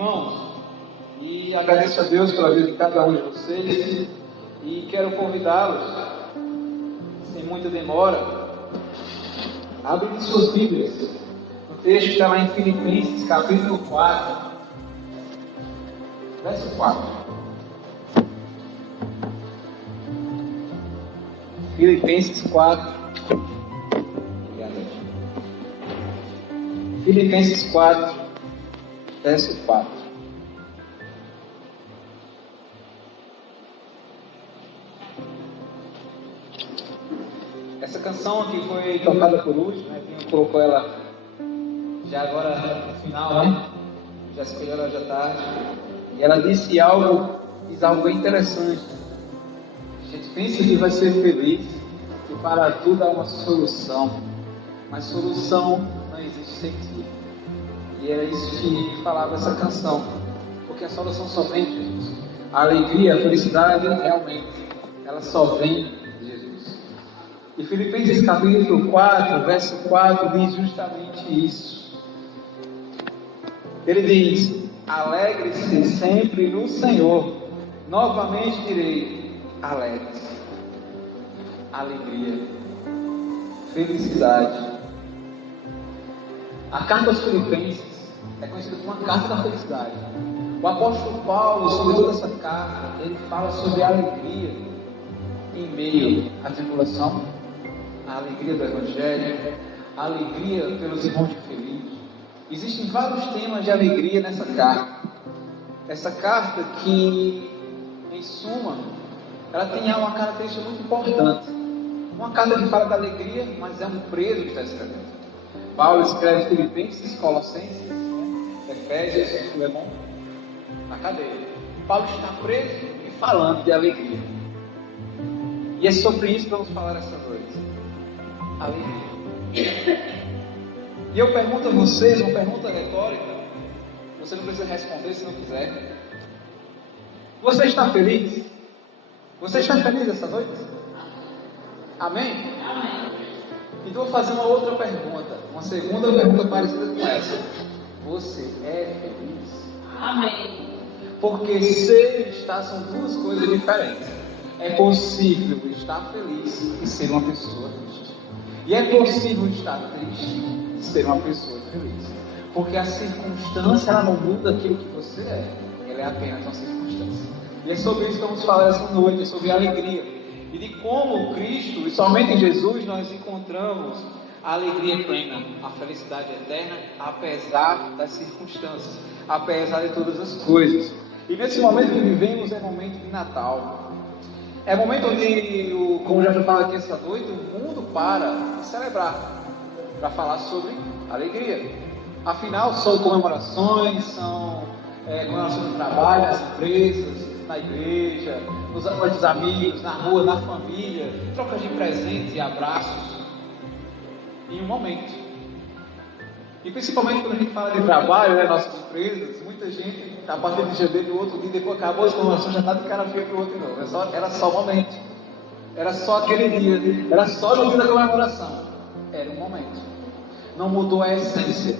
Irmãos, e agradeço a Deus pela vida de cada um de vocês e quero convidá-los, sem muita demora, a abrir suas Bíblias. O texto está lá em Filipenses, capítulo 4, verso 4. Filipenses 4. Filipenses 4, verso 4. Essa canção aqui foi tocada por Lúcio, né? Quem colocou ela já agora no final, né? Já escolheu ela já tarde. E ela diz algo bem interessante. A gente pensa que vai ser feliz, que para tudo há uma solução, mas solução não existe sem ti. E era isso que falava essa canção, porque a solução só vem de Jesus. A alegria, a felicidade, realmente, ela só vem de Jesus. E Filipenses capítulo 4, verso 4 diz justamente isso. Ele diz: alegre-se sempre no Senhor. Novamente direi, alegre-se. Alegria, felicidade. A carta aos Filipenses é conhecida como a carta da felicidade. O apóstolo Paulo, sobre toda essa carta, ele fala sobre a alegria em meio à tribulação, a alegria do Evangelho, a alegria pelos irmãos infelices. Existem vários temas de alegria nessa carta. Essa carta que, em suma, ela tem uma característica muito importante. Uma carta que fala da alegria, mas é um preso que está escrevendo. Paulo escreve Filipenses, Colossenses, Efésios, Filemão, na cadeia. Paulo está preso e falando de alegria. E é sobre isso que vamos falar essa noite. Alegria. E eu pergunto a vocês, uma pergunta retórica, você não precisa responder se não quiser. Você está feliz? Você está feliz essa noite? Amém? Amém. Então vou fazer uma outra pergunta, uma segunda pergunta parecida com essa. Você é feliz? Amém. Porque ser e estar são duas coisas diferentes. É possível estar feliz e ser uma pessoa triste. E é possível estar triste e ser uma pessoa feliz. Porque a circunstância, ela não muda aquilo que você é. Ela é apenas uma circunstância. E é sobre isso que vamos falar essa noite, é sobre a alegria. E de como Cristo, e somente em Jesus, nós encontramos a alegria plena, a felicidade eterna, apesar das circunstâncias, apesar de todas as coisas. E nesse momento que vivemos é momento de Natal. É momento onde, como já foi falado aqui essa noite, o mundo para de celebrar, para falar sobre alegria. Afinal, são comemorações, comemorações do trabalho, nas empresas, na igreja, nos dos amigos, na rua, na família, trocas de presentes e abraços em um momento. E principalmente quando a gente fala de trabalho, né, nossas empresas, muita gente, a partir de janeiro do outro dia, depois acabou as comemorações, já está de cara feia para o outro de novo. Era só um momento. Era só aquele dia. Era só no dia da comemoração. Era um momento. Não mudou a essência.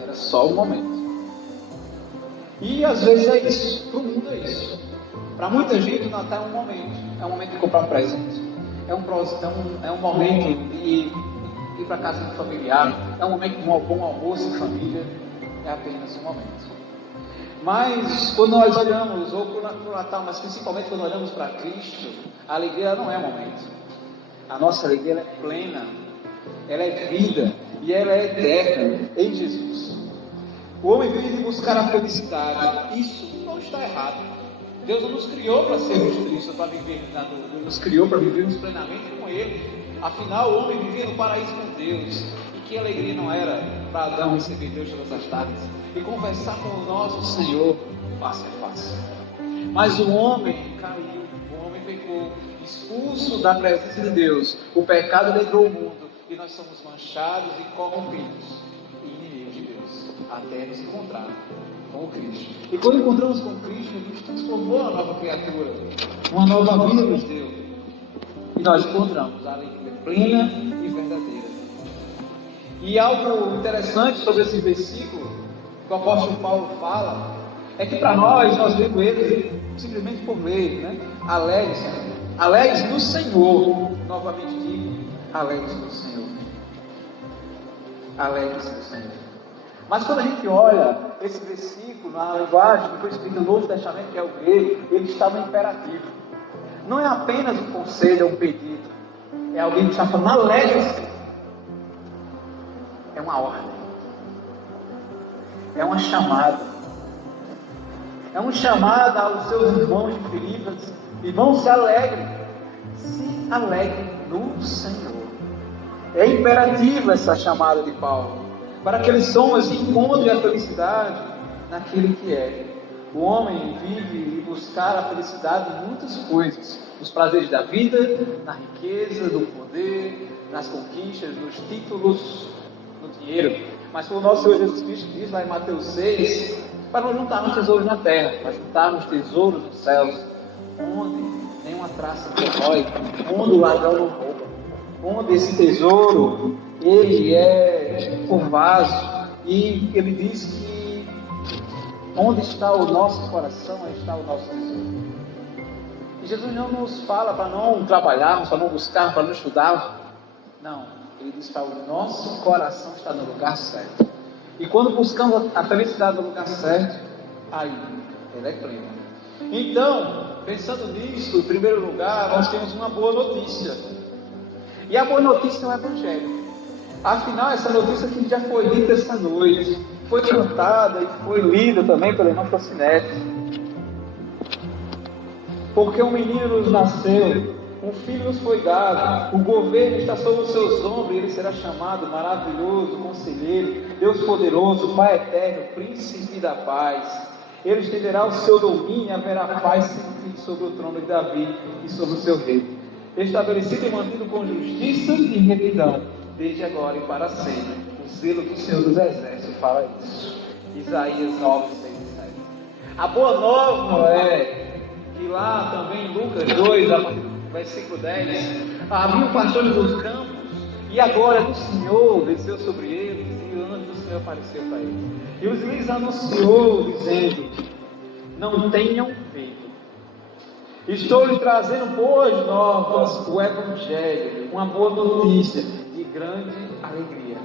Era só um momento. E às vezes é isso. Para o mundo é isso. Para muita gente o Natal é um momento. É um momento de comprar um presente. É um momento de ir para a casa do familiar. É um momento de um bom almoço em família. É apenas um momento. Mas quando nós olhamos, ou para o Natal, mas principalmente quando olhamos para Cristo, a alegria não é momento. A nossa alegria é plena. Ela é vida. E ela é eterna em Jesus. O homem vive buscar a felicidade. Isso não está errado. Deus não nos criou para sermos tristes, para viver na dor. Nos criou para vivermos plenamente com Ele. Afinal, o homem vivia no paraíso com Deus. E que alegria não era para Adão receber Deus todas as tardes e conversar com o nosso Senhor face a face. Mas o homem caiu, o homem pecou, expulso da presença de Deus. O pecado levou o mundo e nós somos manchados e corrompidos e inimigos de Deus, até nos encontrar com o Cristo. E quando encontramos com Cristo, Cristo transformou a nova criatura, uma nova vida nos deu. E nós encontramos a alegria plena e verdadeira. E algo interessante sobre esse versículo, que o apóstolo Paulo fala, É que para nós lemos ele simplesmente por ler, né? Alegre-se. Alegre-se no Senhor. Novamente digo, alegre-se no Senhor. Alegre-se no Senhor. Mas quando a gente olha esse versículo na linguagem que foi escrito no Novo Testamento, que é o grego, ele está no imperativo. Não é apenas um conselho, é um pedido. É alguém que está falando, alegre-se. É uma ordem. É uma chamada. É uma chamada aos seus irmãos de Filipe. Irmãos, se alegrem. Se alegrem no Senhor. É imperativa essa chamada de Paulo. Para aqueles homens que encontrem a felicidade naquele que é. O homem vive e buscar a felicidade em muitas coisas. Nos prazeres da vida, na riqueza, no poder, nas conquistas, nos títulos, no dinheiro. Mas como o nosso Senhor Jesus Cristo diz lá em Mateus 6, para não juntarmos tesouros na terra, mas juntarmos tesouros nos céus, onde nenhuma traça corrói, onde o ladrão não rouba, onde esse tesouro, ele é por vaso, e ele diz que onde está o nosso coração, aí está o nosso tesouro. E Jesus não nos fala para não trabalharmos, para não buscarmos, para não estudarmos. Não, ele diz para o nosso coração estar no lugar certo. E quando buscamos a felicidade no lugar certo, aí ela é plena. Então, pensando nisso, em primeiro lugar, nós temos uma boa notícia. E a boa notícia é o Evangelho. Afinal, essa notícia que já foi dita esta noite, foi cantada e foi lida também pela irmã Francinete. Porque um menino nos nasceu, um filho nos foi dado, o governo está sobre os seus ombros, e ele será chamado Maravilhoso, Conselheiro, Deus Poderoso, Pai Eterno, Príncipe da Paz. Ele estenderá o seu domínio e haverá paz sem fim sobre o trono de Davi e sobre o seu reino, estabelecido e mantido com justiça e retidão, desde agora e para sempre. O zelo do Senhor dos Exércitos fala isso. Isaías 9, 6 e 7. A boa nova é que lá também em Lucas 2, a partir do versículo 10, havia pastores dos campos, e a glória do Senhor desceu sobre eles, e o anjo do Senhor apareceu para eles. E os lhes anunciou, dizendo: não tenham medo. Estou lhe trazendo boas novas, o Evangelho, uma boa notícia de grande alegria,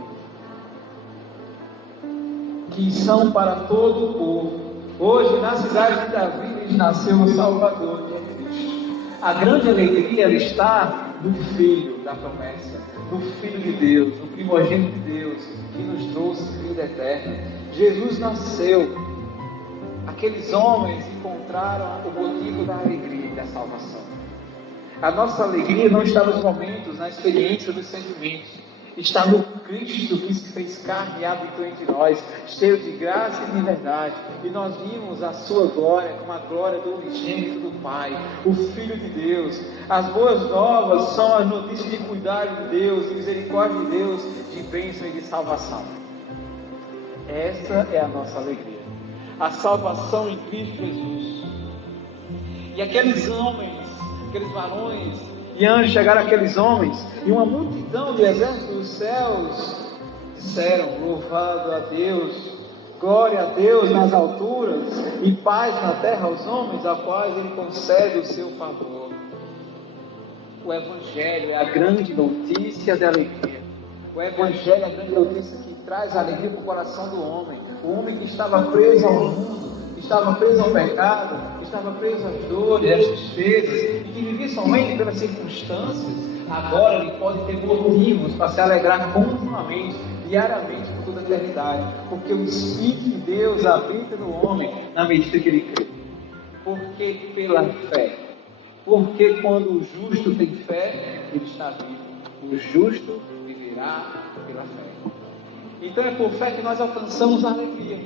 que são para todo o povo. Hoje, na cidade de Davi, lhes nasceu o Salvador, que é Cristo. A grande alegria está no Filho da promessa, no Filho de Deus, no primogênito de Deus, que nos trouxe vida eterna. Jesus nasceu. Aqueles homens encontraram o motivo da alegria e da salvação. A nossa alegria não está nos momentos, na experiência dos sentimentos. Está no Cristo que se fez carne e habitou entre nós, cheio de graça e de verdade. E nós vimos a sua glória como a glória do unigênito do Pai, o Filho de Deus. As boas novas são as notícias de cuidado de Deus, de misericórdia de Deus, de bênção e de salvação. Essa é a nossa alegria. A salvação em Cristo Jesus. E aqueles homens, aqueles varões e anjos, chegaram aqueles homens, e uma multidão de exércitos dos céus disseram: louvado a Deus, glória a Deus nas alturas, e paz na terra aos homens, a quais Ele concede o seu favor. O Evangelho é a grande notícia da alegria. O Evangelho é a grande notícia que traz alegria para o coração do homem. O homem que estava preso ao mundo, estava preso ao pecado, estava preso às dores, às tristezas, e que vivia somente pelas circunstâncias, agora ele pode ter motivos para se alegrar continuamente, diariamente, por toda a eternidade, porque o Espírito de Deus habita no homem na medida que ele crê. Porque pela fé. Porque quando o justo tem fé, ele está vivo. O justo viverá pela fé. Então é por fé que nós alcançamos a alegria.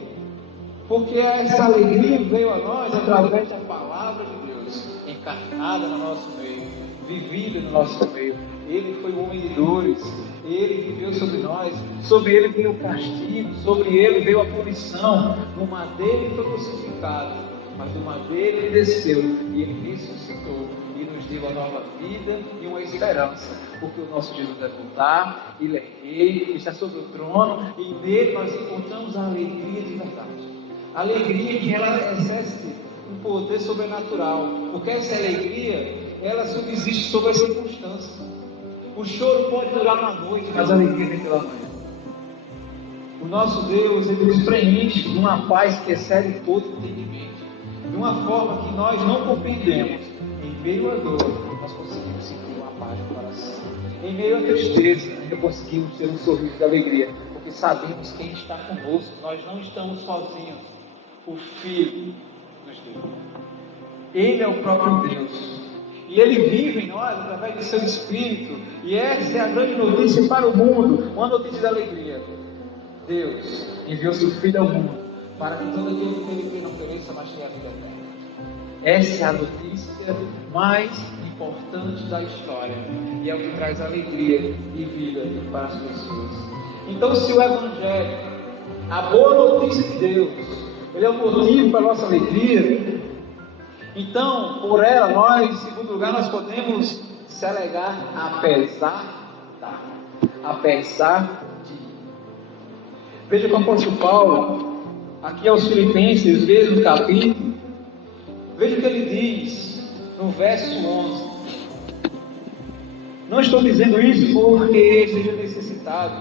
Porque essa alegria veio a nós através da palavra de Deus, encarnada no nosso meio, vivida no nosso meio. Ele foi o homem de dores, ele viveu sobre nós, sobre ele veio o castigo, sobre ele veio a punição. No madeiro ele foi crucificado, mas no madeiro ele desceu e ele ressuscitou e nos deu a nova vida e uma esperança, porque o nosso Jesus vai voltar, ele é rei, ele está sobre o trono, e nele nós encontramos a alegria de verdade. A Alegria que ela exerce um poder sobrenatural, porque essa alegria, ela subsiste sobre as circunstâncias. O choro pode durar uma noite, mas a alegria vem pela manhã. O nosso Deus, Ele nos preenche de uma paz que excede todo entendimento, de uma forma que nós não compreendemos. Em meio à dor, nós conseguimos sentir uma paz no coração. Em meio à tristeza, ainda conseguimos ter um sorriso de alegria, porque sabemos quem está conosco. Nós não estamos sozinhos. O Filho nos deu. Ele é o próprio Deus. E Ele vive em nós através do seu Espírito. E essa é a grande notícia para o mundo, uma notícia de alegria. Deus enviou seu Filho ao mundo para que todo aquele que nele crê não pereça, mas tenha a vida eterna. Essa é a notícia mais importante da história e é o que traz alegria e vida para as pessoas. Então, se o Evangelho, a boa notícia de Deus, ele é o motivo para a nossa alegria, então, por ela, nós, em segundo lugar, nós podemos se alegrar apesar de. Veja com o apóstolo Paulo, aqui aos Filipenses, mesmo capítulo, veja o que ele diz no verso 11. Não estou dizendo isso porque seja necessitado,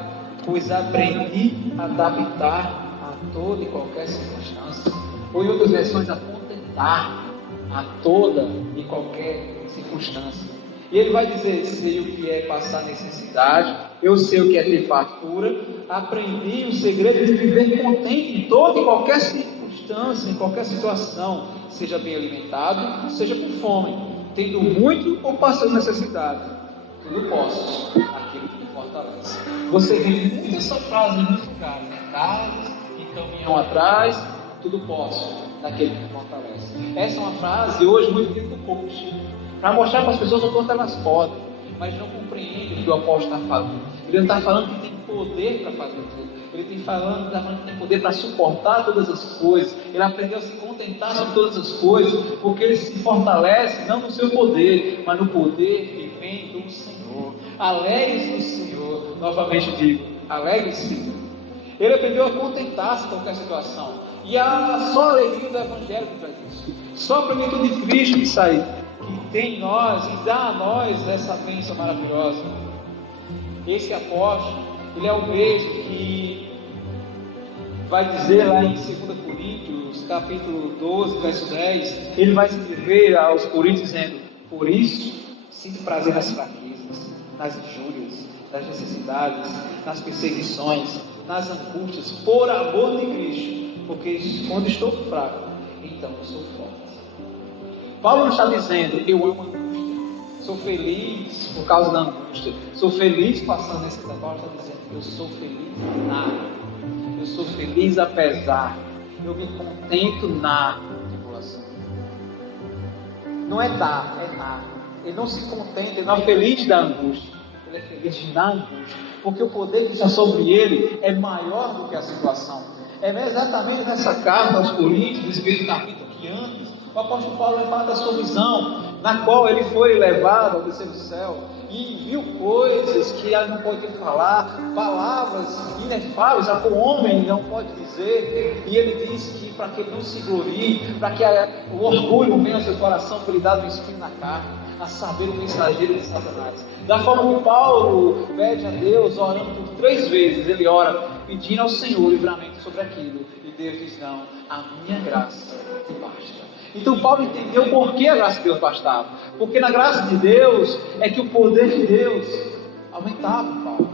pois aprendi a adaptar a toda e qualquer circunstância. Ou em outras versões, a contentar a toda e qualquer circunstância. E ele vai dizer: sei o que é passar necessidade, eu sei o que é ter fartura, aprendi o segredo de viver contente em toda e qualquer circunstância, em qualquer situação, seja bem alimentado, seja com fome, tendo muito ou passando necessidade, tudo posso, aquele que me fortalece. Você vê muito essa frase em muitos lugares, casa, que caminham atrás, tudo posso, daquele que me fortalece. Essa é uma frase hoje muito dentro do coach, para mostrar para as pessoas o quanto elas podem, mas não compreendem o que o apóstolo está falando. Ele não está falando que tem poder para fazer tudo. Ele está falando que tem poder para suportar todas as coisas. Ele aprendeu a se contentar sobre todas as coisas, porque ele se fortalece não no seu poder, mas no poder que vem do Senhor. Alegre-se no Senhor. Novamente digo, alegre-se. Ele aprendeu a contentar-se com qualquer situação. E só a alegria do Evangelho que faz isso. Só a plenitude de Cristo que sai, que tem em nós e dá a nós essa bênção maravilhosa. Esse apóstolo, ele é o mesmo que vai dizer lá em 2 Coríntios, capítulo 12, verso 10, ele vai escrever aos Coríntios dizendo: por isso, sinto prazer nas fraquezas, nas injúrias, nas necessidades, nas perseguições, nas angústias, por amor de Cristo, porque quando estou fraco, então eu sou forte. Paulo não está dizendo: eu amo a angústia, sou feliz por causa da angústia, sou feliz passando nesse trabalho. Paulo está dizendo: eu sou feliz eu sou feliz apesar, eu me contento na tribulação. Não é dar, é na. Ele não se contenta, ele não é feliz da angústia, ele é feliz na angústia, porque o poder que está sobre ele é maior do que a situação. É exatamente nessa carta aos Coríntios, nesse mesmo capítulo que antes, o apóstolo Paulo vai falar da sua visão, na qual ele foi levado ao terceiro céu e viu coisas que ele não podia falar, palavras inefáveis a que o homem não pode dizer, e ele disse que para que ele não se glorie, para que o orgulho não venha ao seu coração, foi lhe dado um espinho na carne, a saber, o mensageiro de Satanás. Da forma que Paulo pede a Deus, orando por 3 vezes, ele ora pedindo ao Senhor livramento sobre aquilo, e Deus diz: não, a minha graça te basta. Então Paulo entendeu por que a graça de Deus bastava, porque na graça de Deus é que o poder de Deus aumentava Paulo.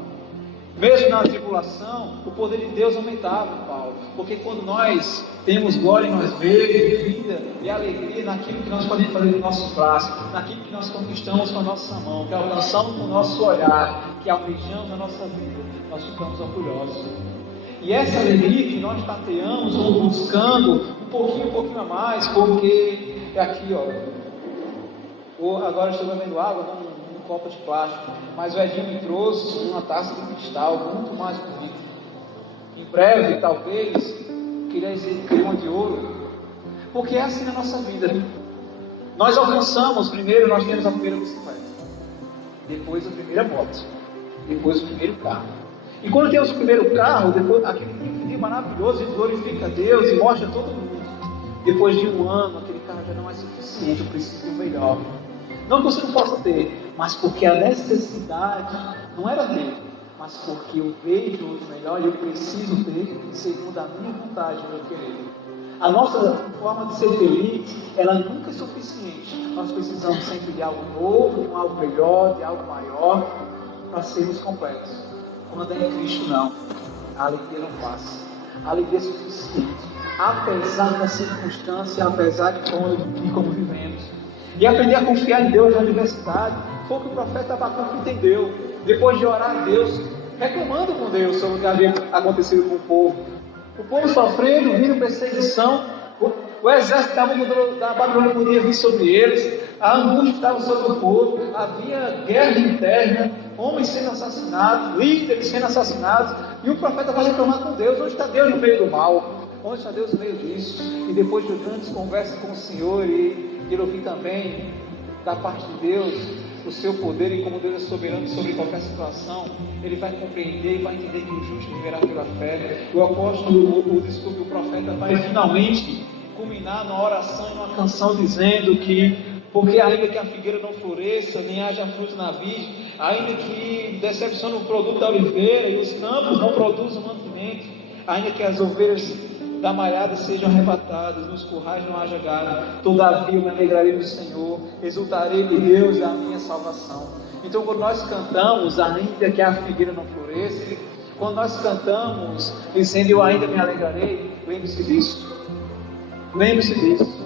Mesmo na tribulação, o poder de Deus aumentava Paulo, porque quando nós temos glória em nós mesmos, vida e alegria naquilo que nós podemos fazer com nossos braços, naquilo que nós conquistamos com a nossa mão, que alcançamos com o nosso olhar, que almejamos na nossa vida, nós ficamos orgulhosos. E essa alegria que nós tateamos ou buscando um pouquinho a mais, porque é aqui, agora estou bebendo água num copo de plástico, mas o Edinho me trouxe uma taça de cristal muito mais bonita. Em breve, talvez, queria dizer crema de ouro, porque é assim na nossa vida. Nós alcançamos, primeiro nós temos a primeira bicicleta, depois a primeira moto, depois o primeiro carro. E quando temos o primeiro carro, depois aquele dia maravilhoso, e glorifica a Deus e mostra a todo mundo. Depois de um ano, aquele cara já não é suficiente, eu preciso do melhor. Não que você não possa ter, mas porque a necessidade não era dele, mas porque eu vejo o melhor e eu preciso ter segundo a minha vontade, o meu querer. A nossa forma de ser feliz, ela nunca é suficiente. Nós precisamos sempre de algo novo, de algo melhor, de algo maior, para sermos completos. Quando é em Cristo, não. A alegria não passa. A alegria é suficiente. Apesar da circunstância, apesar de como vivemos. E aprender a confiar em Deus na adversidade. Foi o que o profeta Abacuque entendeu. Depois de orar a Deus, reclamando com Deus sobre o que havia acontecido com o povo. O povo sofrendo, vindo perseguição, o exército da Babilônia podia vir sobre eles, a angústia estava sobre o povo, havia guerra interna, homens sendo assassinados, líderes sendo assassinados, e o profeta vai reclamar com Deus. Onde está Deus no meio do mal? Onde está Deus no meio disso? E depois de grandes conversas com o Senhor e ouvir também da parte de Deus o seu poder e como Deus é soberano sobre qualquer situação, ele vai compreender e vai entender que o justo viverá pela fé. O apóstolo, o profeta vai finalmente culminar numa oração, numa canção dizendo que, porque ainda que a figueira não floresça, nem haja fruto na vide, ainda que decepcione o produto da oliveira e os campos não produzam mantimento, ainda que as ovelhas da malhada sejam arrebatadas, nos currais não haja gado, todavia eu me alegrarei no Senhor, exultarei de Deus a minha salvação. Então, quando nós cantamos, ainda que a figueira não floresça, quando nós cantamos dizendo eu ainda me alegrarei, lembre-se disso. Lembre-se disso.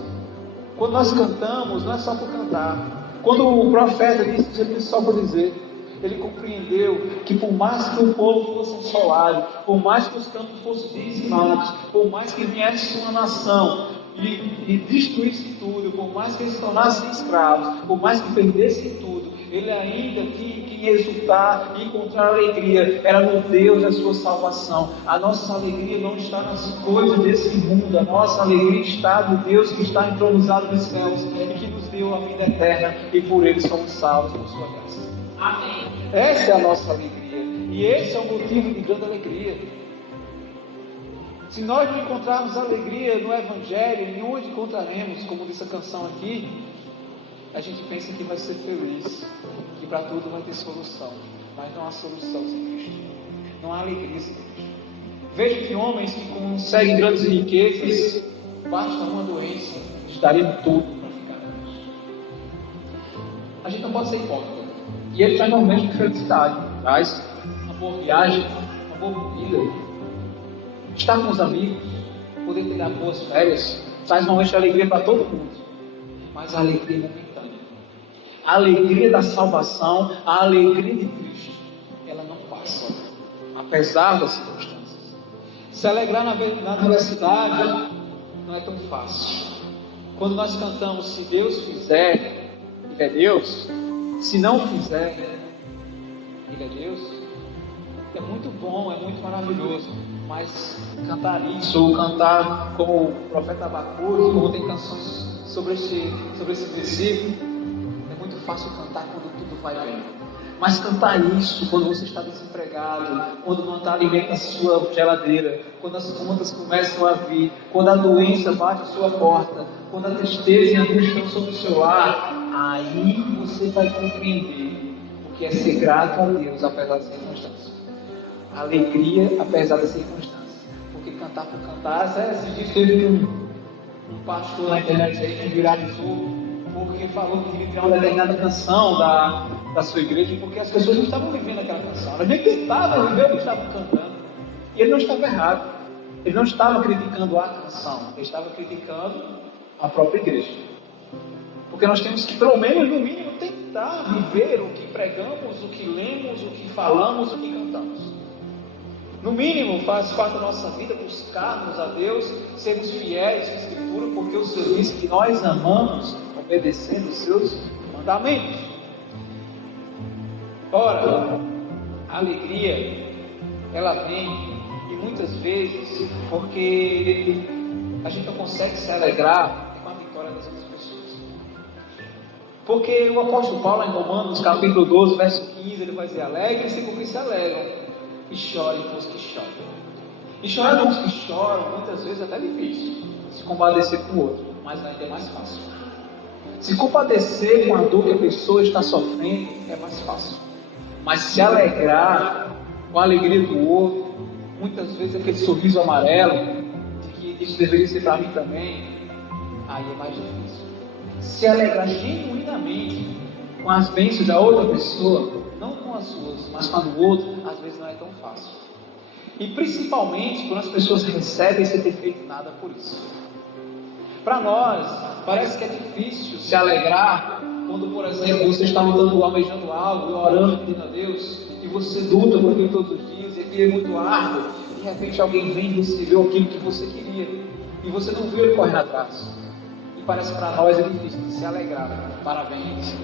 Quando nós cantamos, não é só por cantar. Quando o profeta disse, ele disse só por dizer. Ele compreendeu que por mais que o povo fosse assolado, por mais que os campos fossem dizimados, por mais que viesse uma nação e destruísse tudo, por mais que eles se tornassem escravos, por mais que perdessem tudo, ele ainda tinha que exultar e encontrar alegria. Era no Deus da sua salvação. A nossa alegria não está nas coisas desse mundo. A nossa alegria está no Deus que está entronizado nos céus e que nos deu a vida eterna, e por ele somos salvos por sua graça. Amém. Essa é a nossa alegria. E esse é o motivo de grande alegria. Se nós não encontrarmos alegria no Evangelho, em onde encontraremos, como disse a canção aqui, a gente pensa que vai ser feliz, que para tudo vai ter solução. Mas não há solução sem Cristo. Não há alegria sem Cristo. Vejo que homens que conseguem grandes riquezas, basta uma doença, estariam tudo para ficar ricos. A gente não pode ser hipócrita. E ele traz normalmente de felicidade, traz uma boa viagem, uma boa comida, estar com os amigos, poder ter boas férias, traz normalmente alegria para todo mundo. Mas a alegria é momentânea. A alegria da salvação, a alegria de Cristo, ela não passa, apesar das circunstâncias. Se alegrar na adversidade não é tão fácil. Quando nós cantamos, se Deus fizer, Ele é Deus. Se não fizer, Ele é Deus. É muito bom, é muito maravilhoso. Mas cantar isso, ou cantar como o profeta Abacuque, como tem canções sobre esse versículo, é muito fácil cantar quando tudo vai bem. Mas cantar isso quando você está desempregado, quando não está alimento na sua geladeira, quando as contas começam a vir, quando a doença bate a sua porta, quando a tristeza e a angústia estão sobre o seu lar, aí você vai compreender o que é ser grato a Deus apesar das circunstâncias. Alegria apesar das circunstâncias. Porque cantar por cantar, esses dias teve um pastor na internet aí que viralizou porque falou que queria criar uma determinada canção da sua igreja, porque as pessoas não estavam vivendo aquela canção, elas nem tentavam viver o que estavam cantando. E ele não estava errado, ele não estava criticando a canção, ele estava criticando a própria igreja. Porque nós temos que, pelo menos, no mínimo, tentar viver o que pregamos, o que lemos, o que falamos, o que cantamos. No mínimo, faz parte da nossa vida buscarmos a Deus, sermos fiéis à Escritura, porque o Senhor diz que nós amamos obedecendo os seus mandamentos. Ora, a alegria, ela vem, e muitas vezes, porque a gente não consegue se alegrar com a vitória das outras pessoas. Porque o apóstolo Paulo, em Romanos, capítulo 12, verso 15, ele vai dizer: alegrem-se com que se alegram, e chorem com os que choram. E chorar de uns que choram, muitas vezes é até difícil. Se compadecer com o outro, mas ainda é mais fácil. Se compadecer com a dor que a pessoa está sofrendo, é mais fácil. Mas se alegrar com a alegria do outro, muitas vezes aquele sorriso amarelo, de que isso deveria ser para mim também, aí é mais difícil. Se alegrar genuinamente com as bênçãos da outra pessoa, não com as suas, mas com a do outro, às vezes não é tão fácil. E principalmente quando as pessoas recebem sem ter feito nada por isso. Para nós, parece que é difícil se alegrar quando, por exemplo, você está lutando, almejando algo, orando, pedindo a Deus, e você luta por aquilo todos os dias, e aquilo é muito árduo, e de repente alguém vem e recebeu aquilo que você queria, e você não viu ele correndo atrás. E parece que para nós é difícil de se alegrar. Parabéns.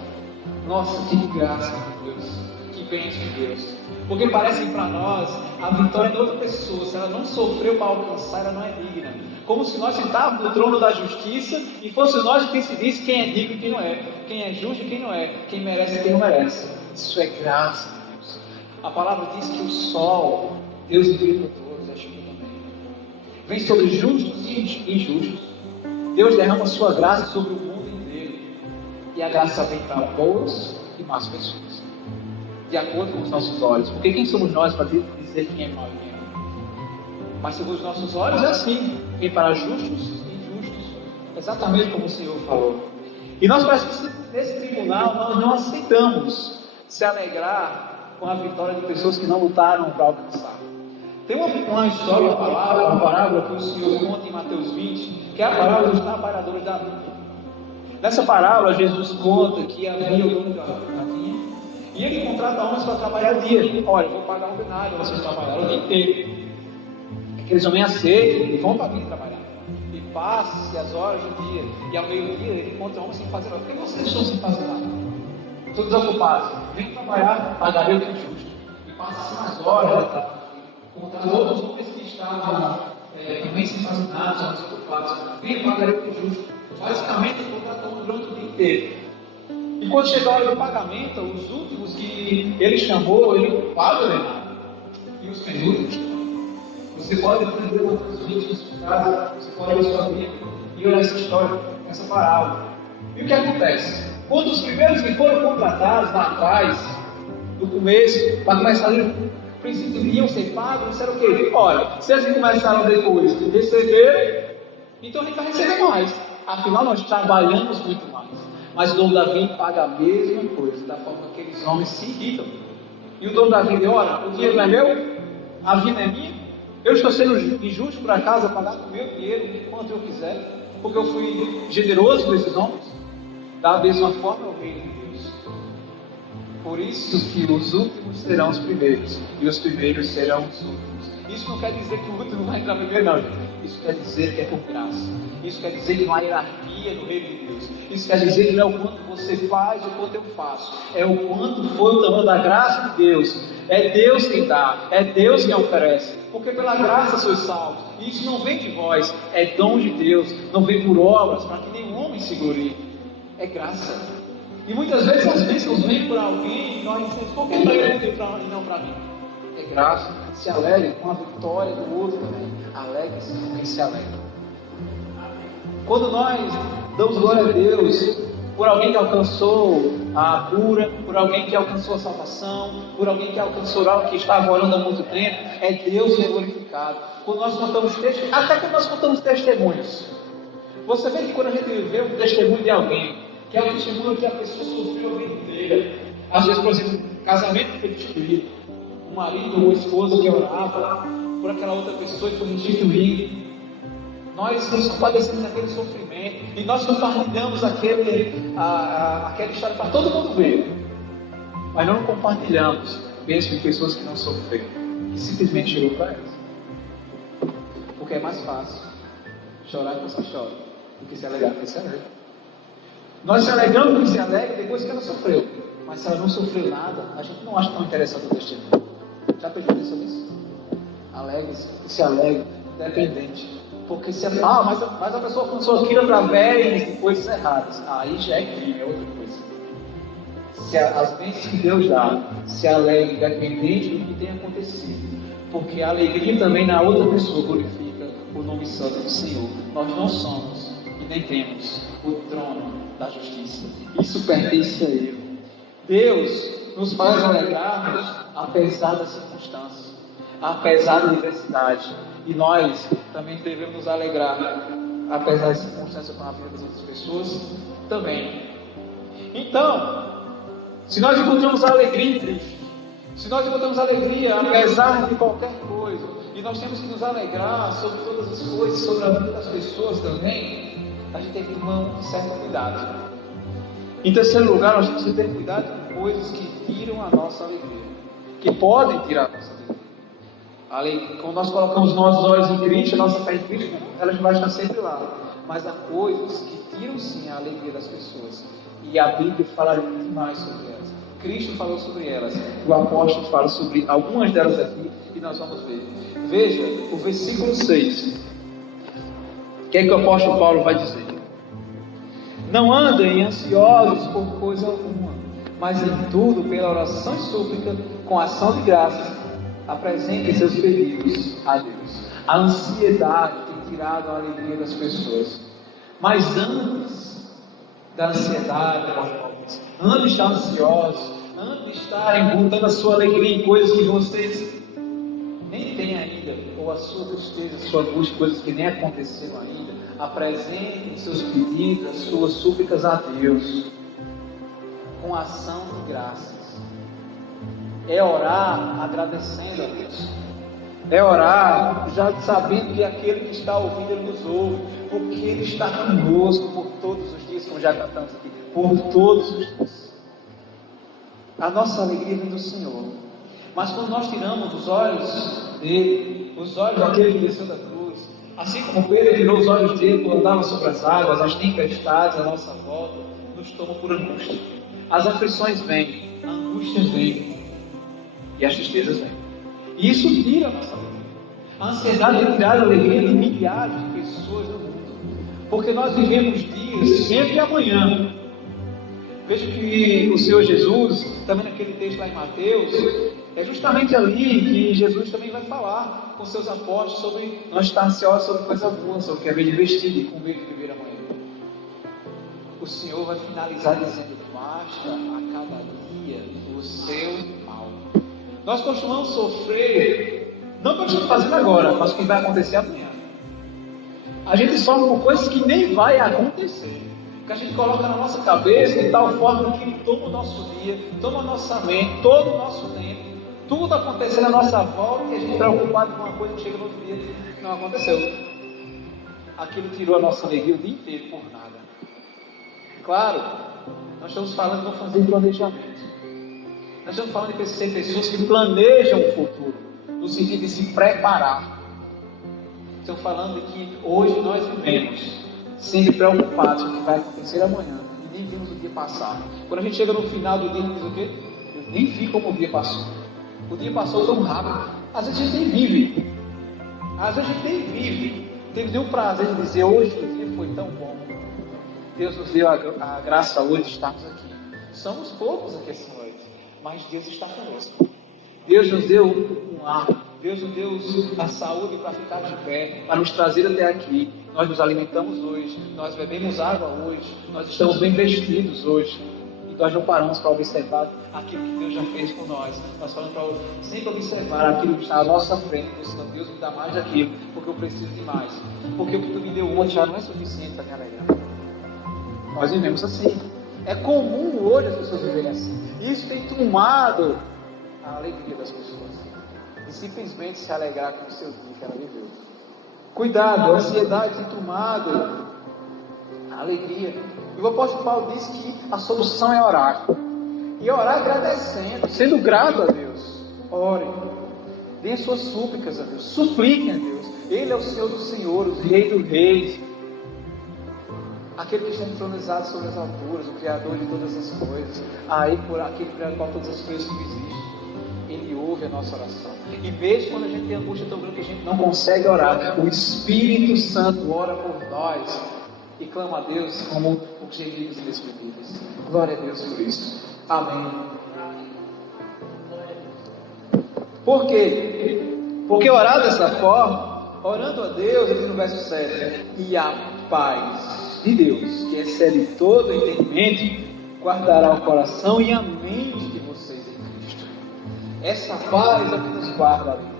Nossa, que graça de Deus, que bênção de Deus. Porque parece que para nós, a vitória de outra pessoa, se ela não sofreu para alcançar, ela não é digna. Como se nós sentávamos no trono da justiça e fosse nós que decidisse quem é digno e quem não é, quem é justo e quem não é, quem merece e quem não merece. Isso é graça de Deus. A palavra diz que o sol, Deus envia para todos, a chuva também. Vem sobre justos e injustos. Deus derrama a sua graça sobre o mundo inteiro. E a graça vem para boas e más pessoas, de acordo com os nossos olhos. Porque quem somos nós para dizer quem é mau e quem é bom? Mas segundo os nossos olhos é assim: vem para justos e injustos, exatamente como o Senhor falou. E nós parece que nesse tribunal nós não aceitamos se alegrar com a vitória de pessoas que não lutaram para alcançar. Tem uma história, uma parábola que o Senhor conta em Mateus 20, que é a parábola dos trabalhadores da vinha. Nessa parábola, Jesus conta que havia o dono da vinha e ele contrata homens para trabalhar o dia. Olha, eu vou pagar um denário, vocês trabalharam o dia inteiro. Aqueles homens aceitam e vão para a vinha trabalhar. E passam-se as horas do dia, e ao meio-dia ele encontra homens sem fazer nada. Por que vocês estão sem fazer nada? Todos ocupados. Vem trabalhar, pagarei o que é justo. E passam-se as horas, contra outros homens que estavam também sem fazer nada, só desocupados. Vem pagarei o que é justo. Basicamente, ele contratou durante o dia inteiro. E quando chega a hora do pagamento, os últimos que ele chamou, ele paga, né? E os penúltimos. Você pode aprender outros vídeos de casa, você pode ler sua Bíblia e olhar essa história, essa parábola. E o que acontece? Quando os primeiros que foram contratados lá atrás, no começo, para começar ali, no princípio iam ser pagos, disseram o quê? Olha, se eles começaram depois de receber, então a gente vai receber mais. Afinal, nós trabalhamos muito mais. Mas o dono da vinha paga a mesma coisa, da forma que aqueles homens se irritam. E o dono da vinha diz: olha, o dinheiro não é meu, a vinha é minha, eu estou sendo injusto por acaso a pagar com o meu dinheiro quanto eu quiser, porque eu fui generoso com esses homens. Da mesma forma, é o reino de Deus. Por isso que os últimos serão os primeiros, e os primeiros serão os últimos. Isso não quer dizer que o último vai entrar primeiro, não, gente. Isso quer dizer que é por graça. Isso quer dizer que não há hierarquia no reino de Deus. Isso quer dizer que não é o quanto você faz ou o quanto eu faço. É o quanto foi o tamanho da graça de Deus. É Deus quem dá. É Deus quem oferece. Porque pela graça sois salvos. E isso não vem de vós. É dom de Deus. Não vem por obras para que nenhum homem se glorie. É graça. E muitas vezes as bênçãos vêm para alguém e nós dizemos: por que para ele e não para mim? É graça. Se alegre com a vitória do outro também. Alegre-se com quem se alegra. Quando nós damos glória a Deus por alguém que alcançou a cura, por alguém que alcançou a salvação, por alguém que alcançou algo que estava orando há muito tempo, é Deus que é glorificado. Quando nós contamos até quando nós contamos testemunhos, você vê que quando a gente vê um testemunho de alguém, que é o testemunho que a pessoa sofreu a vida inteira, às vezes, por exemplo, casamento foi destruído, um marido ou uma esposa que orava por aquela outra pessoa e foi restituído. Nós nos compadecemos daquele sofrimento e nós compartilhamos aquela história para todo mundo ver. Mas não compartilhamos mesmo com pessoas que não sofreram, que simplesmente chegou para elas. Porque é mais fácil chorar que você chora do que se alegrar que se alegra. Nós se alegramos que se alegra depois que ela sofreu. Mas se ela não sofreu nada, a gente não acha tão interessante o testemunho. Já pensou nisso? Alegre-se e se alegre, independente. Porque se mas a pessoa alcançou aquilo através de coisas erradas. Aí já é crime, é outra coisa. Se as bênçãos que Deus dá, se alegre independente do que tenha acontecido. porque a alegria também na outra pessoa glorifica o nome santo do Senhor. Nós não somos e nem temos o trono da justiça. Isso pertence a Ele. Deus nos faz alegrarmos apesar das circunstâncias, apesar da diversidade. E nós também devemos nos alegrar apesar das circunstâncias com a vida das outras pessoas também. Então, se nós encontramos alegria em Cristo, se nós encontramos alegria apesar de qualquer coisa, e nós temos que nos alegrar sobre todas as coisas, sobre a vida das pessoas também, a gente tem que tomar um certo cuidado. Em terceiro lugar, nós temos que ter cuidado com coisas que tiram a nossa alegria, que podem tirar a nossa alegria. Quando nós colocamos nossos olhos em Cristo, a nossa fé em Cristo, ela vai estar sempre lá. Mas há coisas que tiram sim a alegria das pessoas. E a Bíblia fala demais sobre elas. Cristo falou sobre elas. O apóstolo fala sobre algumas delas aqui e nós vamos ver. Veja o versículo 6. O que é que o apóstolo Paulo vai dizer? Não andem ansiosos por coisa alguma, mas em tudo, pela oração e súplica, com ação de graças, apresentem seus pedidos a Deus. A ansiedade tem tirado a alegria das pessoas. Mas antes da ansiedade, antes de estar ansiosos, antes de estarem botando a sua alegria em coisas que vocês nem têm ainda, ou a sua tristeza, a sua angústia, coisas que nem aconteceram ainda, apresentem seus pedidos, as suas súplicas a Deus, com ação de graças. É orar agradecendo a Deus. É orar já sabendo que aquele que está ouvindo, Ele nos ouve, porque Ele está conosco por todos os dias, como já cantamos aqui, por todos os dias. A nossa alegria vem do Senhor. Mas quando nós tiramos os olhos dele, os olhos daquele que desceu da cruz, assim como Pedro tirou os olhos dele quando andava sobre as águas, as tempestades à nossa volta nos tomam por angústia. As aflições vêm, a angústia vem e as tristezas vêm. E isso tira a nossa alegria. A ansiedade é tirar a alegria de milhares de pessoas no mundo, porque nós vivemos dias sempre amanhã. Veja que o Senhor Jesus, também naquele texto lá em Mateus, é justamente ali que Jesus também vai falar com seus apóstolos sobre não estar ansiosos sobre coisa alguma, sobre o que é medo de vestir e com medo de viver amanhã. O Senhor vai finalizar dizendo: basta a cada dia o seu mal. Nós costumamos sofrer, não o que estamos fazendo agora, mas o que vai acontecer amanhã. A gente sofre com coisas que nem vai acontecer, que a gente coloca na nossa cabeça de tal forma que ele toma o nosso dia, toma a nossa mente, todo o nosso tempo, tudo acontecendo à nossa volta e a gente está preocupado com uma coisa que chega no outro dia e não aconteceu. Aquilo tirou a nossa alegria o dia inteiro por nada. Claro, nós estamos falando de não fazer planejamento. Nós estamos falando de ser pessoas que planejam o futuro, no sentido de se preparar. Estamos falando de que hoje nós vivemos sempre preocupados com o que vai acontecer amanhã e nem vimos o dia passar. Quando a gente chega no final do dia, a gente diz o quê? Eu nem vi como o dia passou. O dia passou tão rápido. Às vezes a gente nem vive. Às vezes a gente nem vive. Teve o prazer de dizer: hoje o dia foi tão bom. Deus nos deu a graça hoje de estarmos aqui. Somos poucos aqui essa noite, mas Deus está conosco. Deus nos deu um ar. Deus nos deu a saúde para ficar de pé, para nos trazer até aqui. Nós nos alimentamos hoje, nós bebemos água hoje, nós estamos bem vestidos hoje. E nós não paramos para observar aquilo que Deus já fez por nós. Nós falamos para sempre observar aquilo que está à nossa frente, pensando: Deus me dá mais daquilo, porque eu preciso de mais. Porque o que tu me deu hoje já não é suficiente para me alegrar. Nós vivemos assim. É comum hoje as pessoas viverem assim. Isso tem tomado a alegria das pessoas. E simplesmente se alegrar com o seu dia que ela viveu. Cuidado, a ansiedade tem tomado a alegria. E o apóstolo Paulo diz que a solução é orar. E orar agradecendo, sendo grato a Deus. Ore. Dê as suas súplicas a Deus. Supliquem a Deus. Ele é o Senhor dos senhores, o Rei dos reis. Aquele que está entronizado sobre as alturas, o Criador de todas as coisas. Aí, por aquele que criou todas as coisas que existem. Ele ouve a nossa oração. E mesmo quando a gente tem angústia tão grande que a gente não consegue orar, o Espírito Santo ora por nós e clama a Deus como os gemidos inexprimíveis. Glória a Deus por isso. Amém. Por quê? Porque orar dessa forma, orando a Deus, ele diz no verso 7, e a paz de Deus, que excede todo entendimento, guardará o coração e a mente de vocês em Cristo. Essa paz é que nos guarda a vida.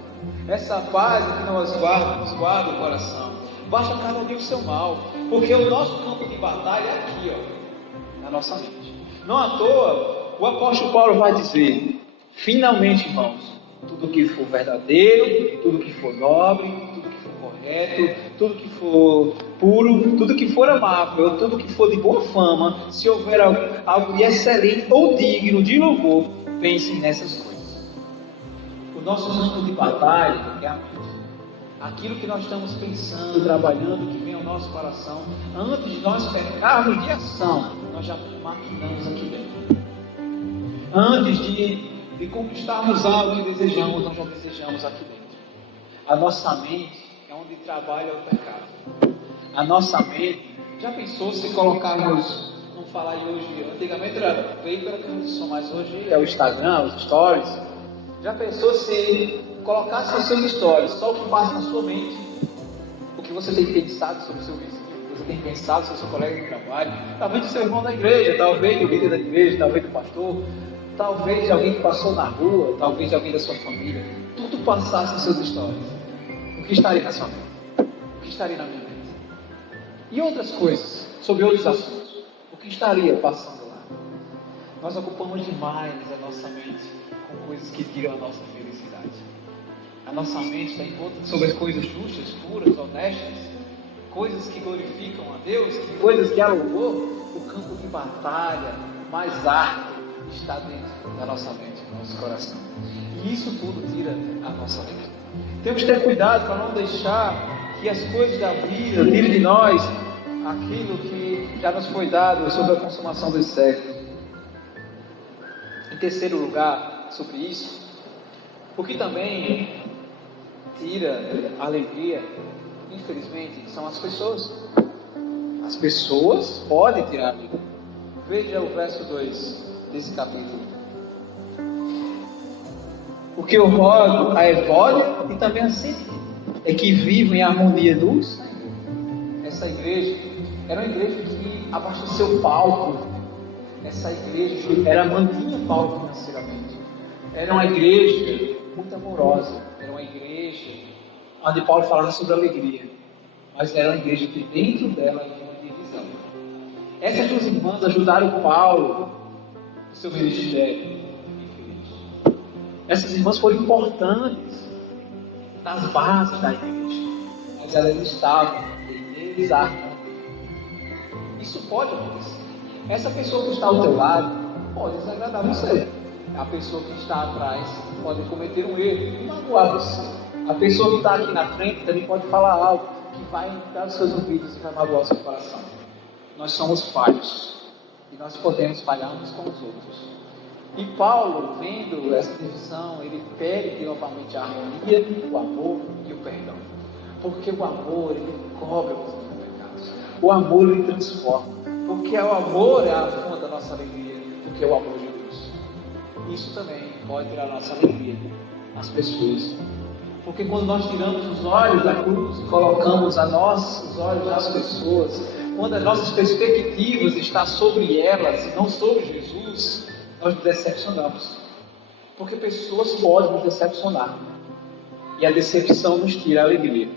Essa paz é que nos guarda o coração. Baixa cada dia o seu mal, porque o nosso campo de batalha é aqui, ó, na nossa mente. Não à toa, o apóstolo Paulo vai dizer, finalmente, irmãos, tudo que for verdadeiro, tudo que for nobre, tudo que for correto, tudo que for puro, tudo que for amável, tudo que for de boa fama, se houver algo de excelente ou digno de louvor, pensem nessas coisas. O nosso campo de batalha é a mente. Aquilo que nós estamos pensando, trabalhando, que vem ao nosso coração, antes de nós pecarmos de ação, nós já maquinamos aqui dentro. Antes de conquistarmos algo que desejamos, nós já desejamos aqui dentro. A nossa mente é onde trabalha o pecado. A nossa mente, já pensou se colocarmos, vamos falar aí hoje, antigamente era Twitter, era transmissão, mas hoje é o Instagram, os stories. Já pensou se colocasse nos seus stories só o que passa na sua mente, o que você tem pensado sobre o seu vizinho, o que você tem pensado sobre o seu colega de trabalho, talvez do seu irmão da igreja, talvez do líder da igreja, talvez do pastor, talvez de alguém que passou na rua, talvez de alguém da sua família, tudo passasse nos seus stories. O que estaria na sua mente? O que estaria na minha mente? E outras coisas, sobre outros assuntos, o que estaria passando lá? Nós ocupamos demais a nossa mente com coisas que tiram a nossa felicidade. A nossa mente está envolta sobre as coisas justas, puras, honestas, coisas que glorificam a Deus, coisas que há louvor. O campo de batalha mais árduo está dentro da nossa mente, do nosso coração. E isso tudo tira a nossa mente. Temos que ter cuidado para não deixar que as coisas da vida tirem de nós aquilo que já nos foi dado sobre a consumação dos séculos. Em terceiro lugar, sobre isso, o que também tira a alegria, infelizmente, são as pessoas. As pessoas podem tirar a alegria. Veja o verso 2 desse capítulo. O que eu rogo a Evódia e também a Síntique é que vivam em harmonia no Senhor. Essa igreja era uma igreja que abasteceu Paulo. Essa igreja mantinha Paulo financeiramente. Era uma igreja muito amorosa. Era uma igreja onde Paulo falava sobre alegria. Mas era uma igreja que dentro dela havia uma divisão. Essas duas irmãs ajudaram Paulo no seu ministério. Essas irmãs foram importantes nas bases da igreja. Mas elas estavam em desarmonia. Isso pode acontecer. Essa pessoa que está ao teu lado pode desagradar você. A pessoa que está atrás pode cometer um erro e magoar você. A pessoa que está aqui na frente também pode falar algo que vai entrar nos seus ouvidos e vai magoar o seu coração. Nós somos falhos e nós podemos falhar uns com os outros. E Paulo, vendo essa divisão, ele pede novamente a harmonia, o amor e o perdão. Porque o amor, ele cobre os nossos pecados. O amor, ele transforma. Porque o amor é a fonte da nossa alegria. Porque é o amor de Deus. Isso também pode tirar a nossa alegria às pessoas. Porque quando nós tiramos os olhos da cruz e colocamos os olhos nas pessoas, quando as nossas perspectivas estão sobre elas e não sobre Jesus, nós nos decepcionamos. Porque pessoas podem nos decepcionar. E a decepção nos tira a alegria.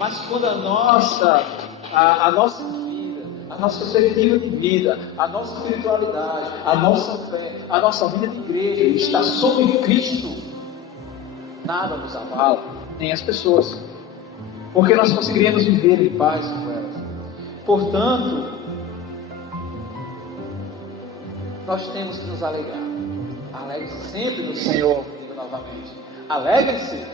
Mas quando a nossa vida, a nossa perspectiva de vida, a nossa espiritualidade, a nossa fé, a nossa vida de igreja está sobre Cristo, nada nos abala, nem as pessoas. Porque nós conseguiríamos viver em paz com elas. Portanto, nós temos que nos alegrar. Alegre-se sempre no Senhor, digo novamente. Alegrem-se.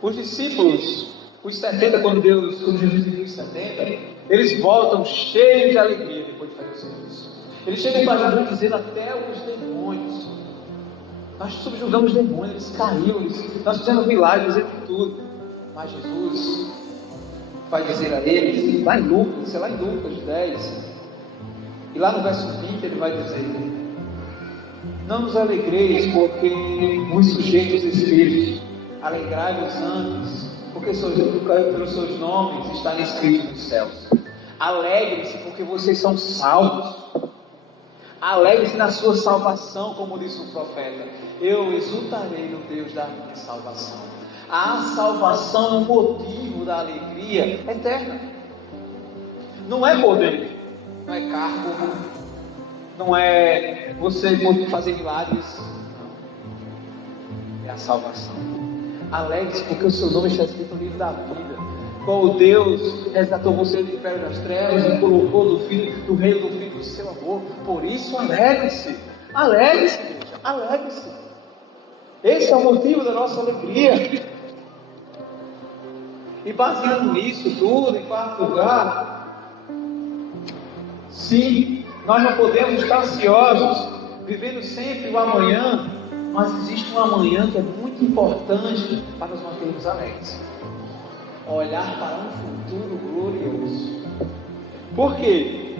Os discípulos, os 70, quando Jesus dividiu os 70, eles voltam cheios de alegria depois de fazer o serviço. Eles chegam para Jesus dizendo até os demônios. Nós subjugamos demônios, eles caíram, nós fizemos milagres, entre tudo. Mas Jesus vai dizer a eles, lá em Lucas, lá em Lucas 10, e lá no verso 20 ele vai dizer: não nos alegreis porque vos sujeitos espíritos, Alegrai-vos antes, porque pelos seus nomes está escrito nos céus. Alegrem-se, porque vocês são salvos. Alegre-se na sua salvação, como disse o profeta. Eu exultarei no Deus da minha salvação. A salvação é o motivo da alegria eterna. Não é poder, não é cargo, não é você fazer milagres. Não. É a salvação. Alegre-se, porque o seu nome está escrito no livro da vida. Qual Deus resgatou você do império das trevas e colocou do reino do Filho do seu amor. Por isso, alegre-se. Alegre-se, igreja. Alegre-se. Esse é o motivo da nossa alegria. E baseado nisso tudo, em quarto lugar, se nós não podemos estar ansiosos, vivendo sempre o amanhã, mas existe um amanhã que é muito importante para nos mantermos alegres. Olhar para um futuro glorioso. Por quê?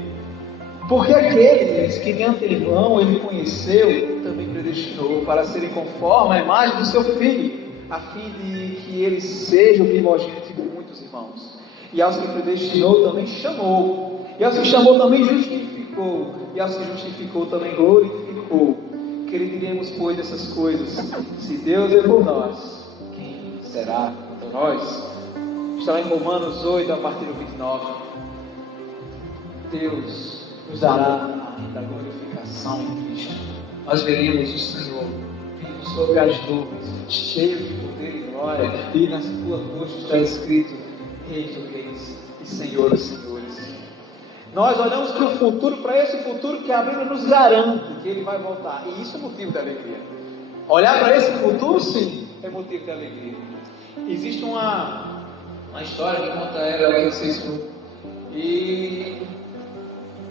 Porque aqueles que de antemão ele conheceu, também predestinou para serem conforme a imagem do seu Filho, a fim de que ele seja o primogênito de muitos irmãos. E aos que predestinou também chamou, e aos que chamou também justificou, e aos que justificou também glorificou. Que lhe diremos, pois, dessas coisas? Se Deus é por nós, quem será contra nós? Está em Romanos 8, a partir do 29. Deus nos dará ainda a glorificação em Cristo. Nós veremos o Senhor vindo sobre as nuvens, cheio de poder e glória, e na sua coxa está escrito: Rei dos Reis e Senhor dos Senhores. Nós olhamos para o futuro, para esse futuro que a Bíblia nos garante que Ele vai voltar, e isso é motivo de alegria. Olhar para esse futuro, sim, é motivo de alegria. Existe uma história que conta ela, e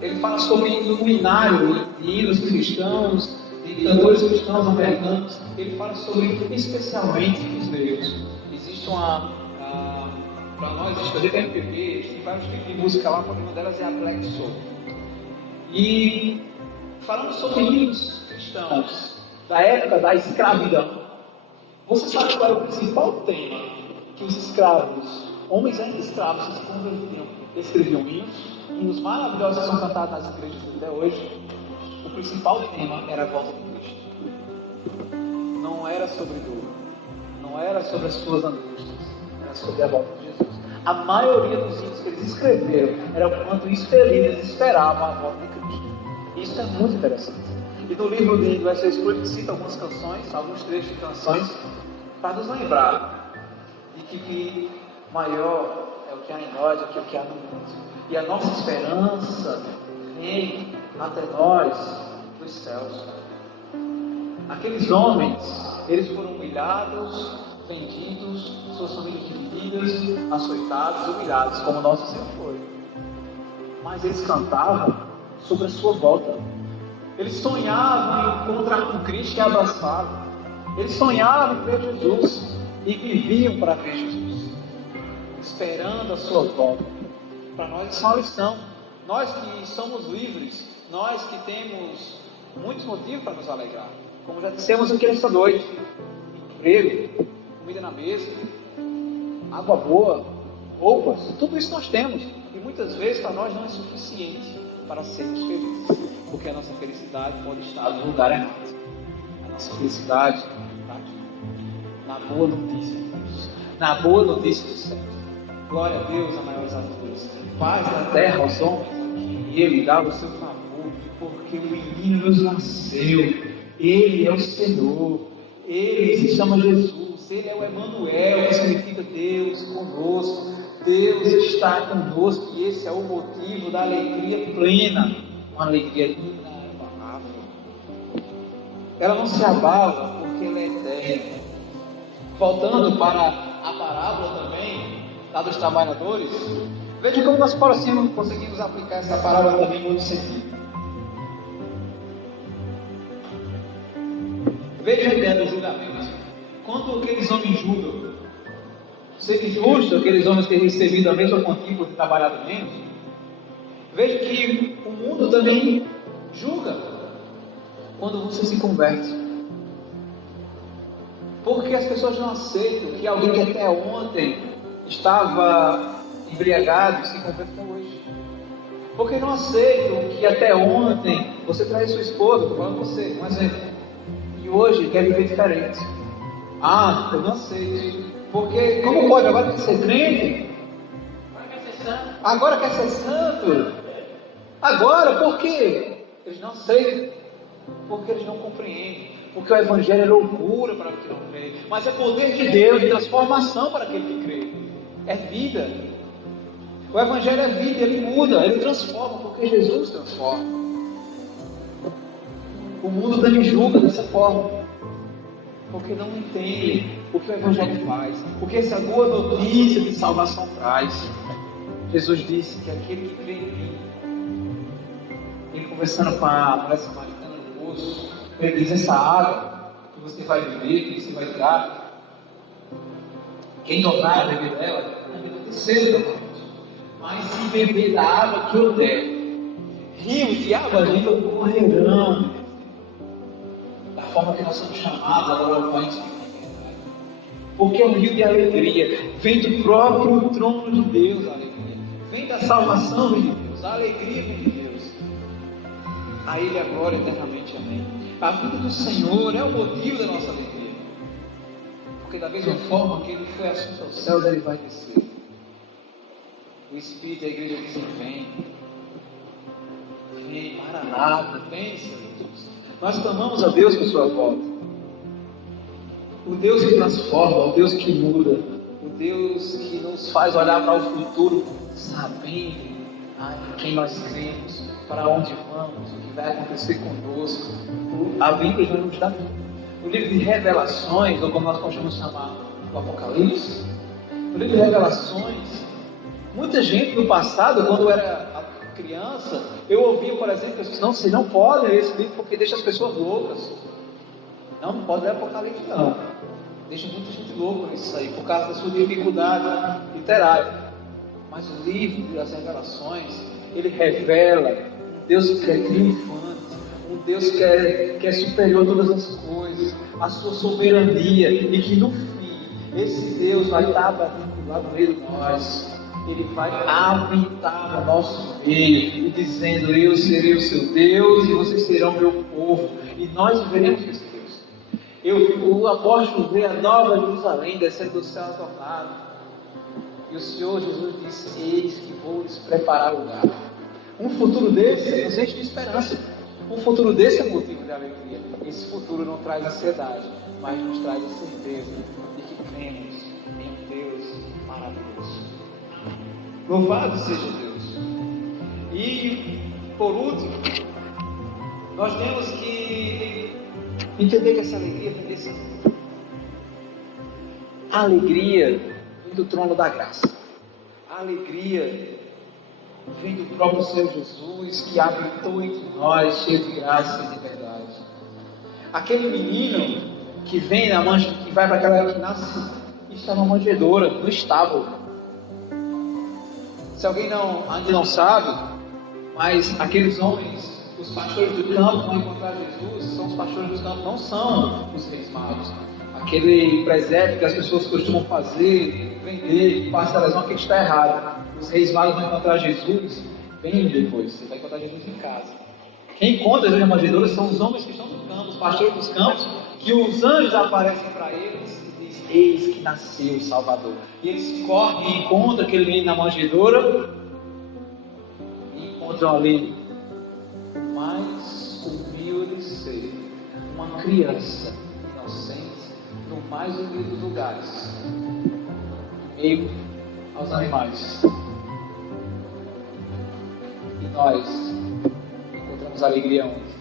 ele fala sobre um hinário de hinos cristãos, de cantores cristãos americanos. Ele fala sobre, especialmente, os negros. Existe para nós, escolher MPB, tem vários tipos de música lá, uma delas é a Black Soul. E falando sobre hinos cristãos da época da escravidão, você sabe qual era o principal tema que os escravos, homens ainda escravos, se convertiam, escreviam hinos maravilhosos que são cantados nas igrejas até hoje. O principal tema era a volta de Cristo. Não era sobre dor, não era sobre as suas angústias, era sobre a volta de Jesus. A maioria dos hinos que eles escreveram era o quanto felizes eles esperavam a volta de Cristo. Isso é muito interessante. E no livro de Wesley Spurgeon ele cita algumas canções, alguns trechos de canções, para nos lembrar de que maior é o que há em nós do que o que há no mundo. E a nossa esperança vem até nós dos céus. Aqueles homens, eles foram humilhados, vendidos, suas famílias divididas, açoitados, humilhados, como nosso Senhor foi. Mas eles cantavam sobre a sua volta. Eles sonhavam em encontrar com Cristo e abraçá-lo. Eles sonhavam em ver Jesus e viviam para ver Jesus, esperando a sua volta. Para nós isso é uma lição. Nós que somos livres, nós que temos muitos motivos para nos alegrar. Como já dissemos aqui nessa noite: emprego, comida na mesa, água boa, roupas, tudo isso nós temos. E muitas vezes para nós não é suficiente para sermos felizes, porque a nossa felicidade pode estar no lugar errado. A nossa felicidade está aqui, na boa notícia de Deus, na boa notícia do céu. Glória a Deus, a maiores alturas, paz da terra aos homens, e Ele dá o seu favor, porque o menino nos nasceu. Ele é o Senhor, Ele se chama Jesus, Ele é o Emanuel, que significa Deus conosco. Deus está conosco, e esse é o motivo da alegria plena, uma alegria inabalável. Ela não se abala porque ela é eterna. Voltando para a parábola também, lá dos trabalhadores, veja como nós conseguimos aplicar essa parábola também em outro sentido. Veja a ideia do julgamento. Quando aqueles homens julgam, seria injusto aqueles homens terem recebido a mesma quantia por ter trabalhado menos? Veja que o mundo também julga quando você se converte. Porque as pessoas não aceitam que alguém que até ontem estava embriagado se converta hoje. Porque não aceitam que até ontem você traiu sua esposa, estou falando você, um exemplo. E hoje quer viver diferente. Ah, eu não aceito. Porque como pode? Agora quer ser crente? Agora quer ser santo? Agora, por quê? Eles não aceitam. Porque eles não compreendem. Porque o Evangelho é loucura para o que não crê. Mas é poder de Deus, de transformação para aquele que crê. É vida. O Evangelho é vida, ele muda, ele transforma, porque Jesus transforma. O mundo também julga dessa forma. Porque não entende o que o Evangelho faz. O que essa boa notícia de salvação traz. Jesus disse que aquele que crê em mim, ele conversando com a mulher samaritana no poço, ele diz: essa água que você vai beber, que você vai tirar, quem tomar a beber dela, não vai ter sede da noite. Mas se beber da água que eu der, rios de água limpa correrão. Da forma que nós somos chamados agora ao Pai. Porque é um rio de alegria, vem do próprio trono de Deus a alegria. Vem da salvação de Deus, a alegria de Deus. A Ele a glória eternamente, amém. A vida do Senhor é o motivo da nossa alegria. Porque da mesma forma que Ele foi assunto ao céu, Ele vai descer. O Espírito da igreja diz: vem. Vem, Maranata, vem, Senhor Jesus. Nós clamamos a Deus por sua volta. O Deus que transforma, o Deus que muda, o Deus que nos faz olhar para o futuro, sabendo em quem nós cremos, para onde vamos, o que vai acontecer conosco. A Bíblia já nos dá o livro de Revelações, ou como nós podemos chamar o Apocalipse. O livro de Revelações, muita gente no passado, quando eu era criança, eu ouvia, por exemplo, que não, vocês não podem ler esse livro porque deixa as pessoas loucas. Não pode ler Apocalipse, não. Deixa muita gente louca nisso aí, por causa da sua dificuldade literária. Mas o livro das Revelações, ele revela um Deus que é triunfante, um Deus que é superior a todas as coisas, a sua soberania, e que no fim, esse Deus vai estar batendo lá no meio de nós. Ele vai habitar no nosso meio, e dizendo: eu serei o seu Deus, e vocês serão meu povo, e nós viveremos com esse Deus. O apóstolo vê a nova Jerusalém descendo do céu tornado, e o Senhor Jesus disse: eis que vou lhes preparar lugar. Um futuro desse nos enche de esperança. Um futuro desse é motivo de alegria. Esse futuro não traz ansiedade, mas nos traz a certeza de que cremos em um Deus maravilhoso. Louvado seja Deus. E, por último, nós temos que entender que essa alegria vem desse mundo. A alegria vem do trono da graça. A alegria vem do próprio Senhor Jesus, que habitou entre nós, cheio de graça e de verdade. Aquele menino que vem na mancha, que vai para aquela que nasce, está na manjedoura, no estábulo. Se alguém ainda não sabe, mas aqueles homens, os pastores do campo, vão encontrar Jesus, são os pastores do campo, não são os reis magos. Aquele presépio que as pessoas costumam fazer, vender, parcelazão, aquilo está errado. Os reis magos vão encontrar Jesus bem depois. Você vai encontrar Jesus em casa. Quem encontra Jesus na manjedoura são os homens que estão no campo, os pastores dos campos, que os anjos aparecem para eles e dizem: eis que nasceu o Salvador. E eles correm e encontram aquele menino na manjedoura e encontram ali o mais humilde ser, uma criança inocente, no mais humilde dos lugares, em meio aos animais. E nós encontramos alegria onde?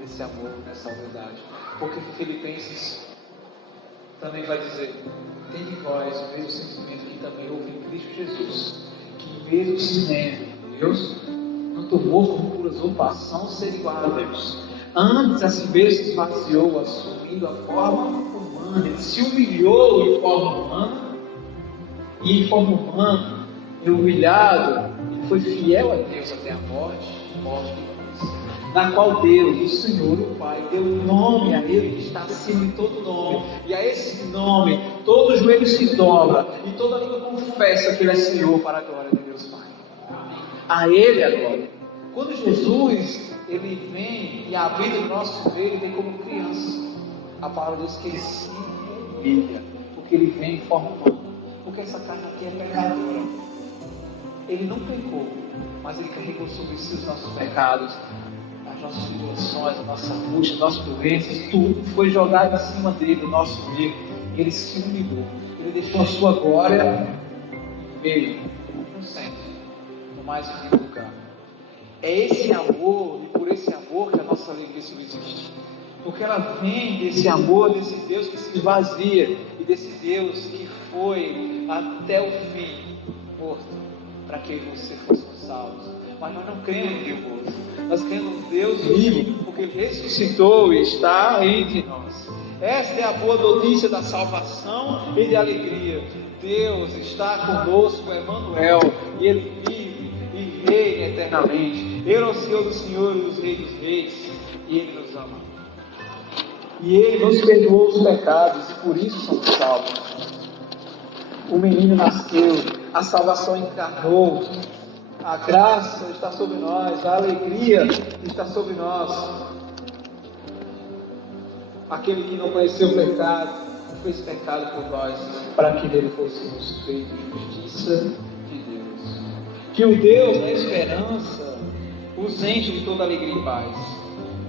Nesse amor, nessa humildade. Porque Filipenses também vai dizer: tem em vós o mesmo sentimento que também houve em Cristo Jesus, que mesmo sendo Deus, não tomou como por usurpação ser igual a Deus. Antes a si mesmo se esvaziou, assumindo a forma humana. Ele se humilhou em forma humana, e em forma humana, humilhado, ele foi fiel a Deus até a morte de cruz. na qual Deus, o Senhor, o Pai, deu nome a Ele que está acima de todo nome. E a esse nome, todo joelho se dobra e toda língua confessa que Ele é Senhor para a glória de Deus Pai. A Ele a glória. Quando Jesus, Ele vem e habita no nosso meio, Ele vem como criança. A palavra diz que Ele se humilha, porque Ele vem em forma humana. Porque essa carne aqui é pecadora. Ele não pecou, mas Ele carregou sobre si os nossos pecados, as nossas tribulações, a nossa angústia, as nossas doenças, tudo foi jogado em cima dele, do nosso meio. Ele se humilhou, Ele deixou a sua glória e veio no centro, no mais íntimo lugar. É esse amor, e por esse amor que a nossa alegria subsiste. Porque ela vem desse amor, desse Deus que se esvazia, e desse Deus que foi até o fim morto, para que você fosse salvo. Mas nós não cremos em Deus morto, nós cremos em Deus vivo, porque Ele ressuscitou e está entre nós. Esta é a boa notícia da salvação e de alegria. Deus está conosco, Emmanuel, e Ele vive e reina eternamente. Ele é o Senhor dos senhores e os reis dos reis, e Ele nos ama. E Ele nos perdoou os pecados, e por isso somos salvos. O menino nasceu, a salvação encarnou, a graça está sobre nós, a alegria está sobre nós. Aquele que não conheceu o pecado, fez pecado por nós, para que nele fôssemos feitos justiça de Deus. Que o Deus da esperança os enche de toda alegria e paz.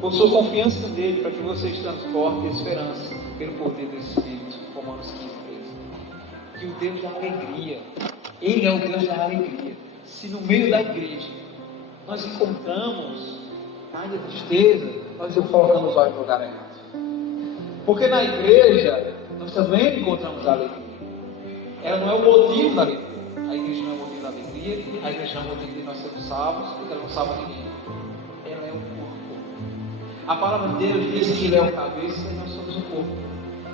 Por sua confiança nele, para que vocês transportem a esperança pelo poder do Espírito. Romanos 15, 13. Que o Deus da alegria, Ele é o Deus da alegria. Se no meio da igreja nós encontramos ainda tristeza, nós colocamos os olhos no lugar errado. Porque na igreja nós também encontramos a alegria. Ela não é o motivo da alegria. A igreja não é o motivo da alegria, a igreja não é o motivo de nós sermos salvos, porque ela não salva ninguém. Ela é o corpo. A palavra de Deus diz que Ele é o cabeça e nós somos o corpo.